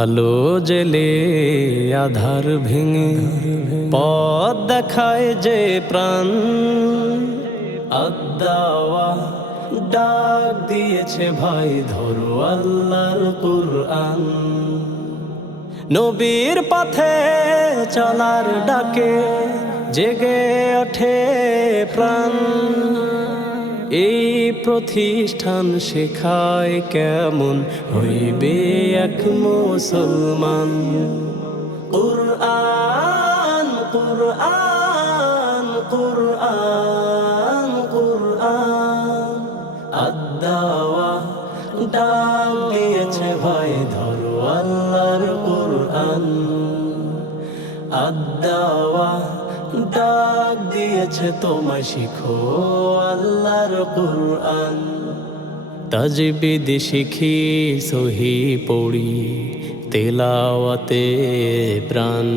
আলো জেলে আধার ভেঙে পথ দেখায় যে প্রাণ। আদাওয়া ডাক দিয়েছে ভাই, ধরো আল্লাহর কুরআন। নবীর পথে চলার ডাকে জেগে ওঠে প্রাণ। এই প্রতিষ্ঠান শেখায় কেমন হইবে এক মুসলমান? কুরআন কুরআন কুরআন কুরআন। আদাওয়া ডাক দিয়েছে ভাই, ধরো আল্লাহর কুরআন। আদাওয়া ডাক দিয়েছে তোমায়, শিখো আল্লাহর কুরআন। তাজবিদ শিখি, সহি পড়ি, তেলাওয়াতে প্রাণ।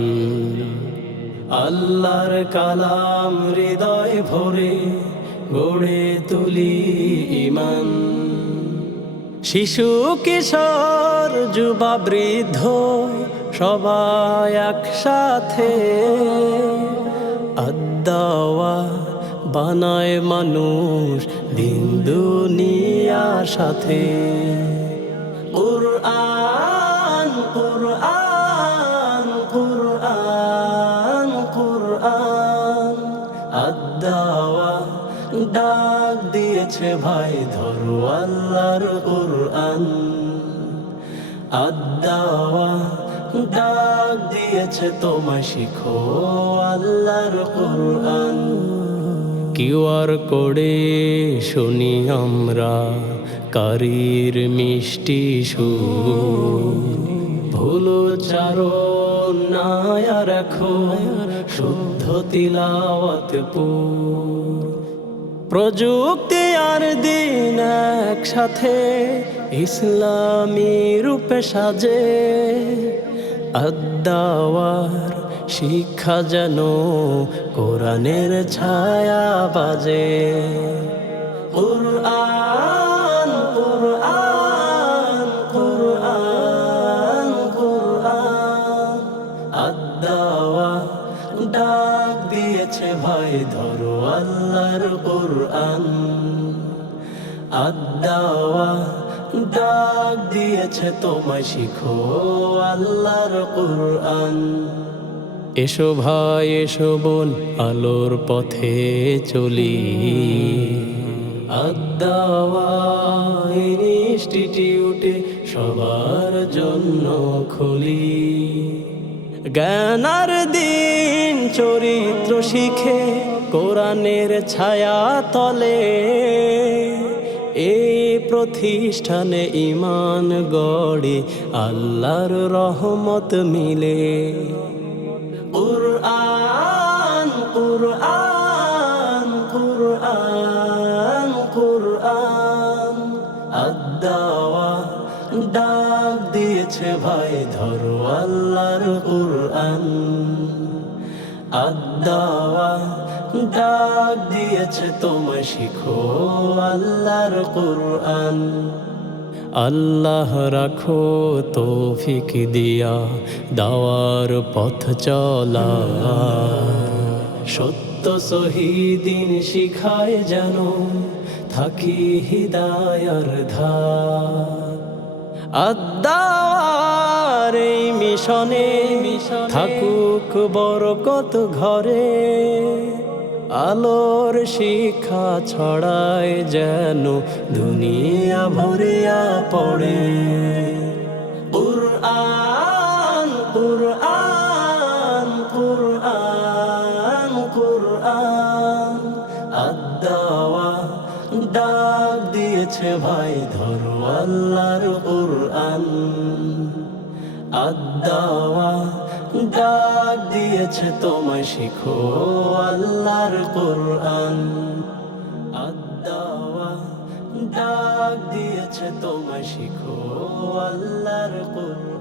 আল্লাহর কালাম হৃদয় ভরে গড়ে তুলি ইমান শিশু, কিশোর, যুবা, বৃদ্ধ, সবাই একসাথে আদাওয়া বানায় মানুষ দিন দুনিয়ার সাথে। কুরআন কুরআন কুরআন কুরআন। আদাওয়া ডাক দিয়েছে ভাই, ধরো আল্লাহর কুরআন। আদাওয়া ডাক দিয়েছে তোমায়, শিখো আল্লাহর কুরআন। কিউআর কোডে শুনি আমরা কারির মিষ্টি সুর। ভুলো চারো নায়া রাখো, শুদ্ধ তিলাওয়াত পুর। প্রযুক্তি আর দিন একসাথে ইসলামী রূপে সাজে। আদাওয়ার শিক্ষা যেন কোরআনের ছায়া বাজে। আদাওয়া ডাক দিয়েছে ভাই, ধরো আদাওয়া ডাক দিয়েছে তোমায়, শিখো আল্লাহর কুরআন। এসো ভাই, এসো বোন, আলোর পথে চলি। ইনস্টিটিউটে সবার জন্য খুলি। জ্ঞানার দিন চরিত্র শিখে কোরআনের ছায়া তলে। এই প্রতিষ্ঠানে ইমান গড়ে আল্লাহর রহমত মিলে। কুরআন কুরআন কুরআন কুরআন আদাওয়া ডাক দিয়েছে ভাই, ধরো আল্লাহর কুরআন। আদাওয়া ডাক দিয়েছে, তোমায় শিখো আল্লাহর কুরআন। আল্লাহ রাখো তৌফিক দিয়া দাওয়ার পথ চলা। সত্য শহীদিন শিখায় যেন থাকি হৃদয়ের ধার। আদার এই মিশনে থাকুক বরকত ঘরে। আলোর শিখা ছড়ায় যেন দুনিয়া ভরিয়া পড়ে। কুরআন কুরআন কুরআন দিয়েছে ভাই, ধরো আল্লাহর কুরআন। আদাওয়া ডাক দিয়েছে তোমায় শিখো আল্লাহর কোরআন। আদাওয়া ডাক দিয়েছে তোমায় শিখো আল্লাহর কুরআন।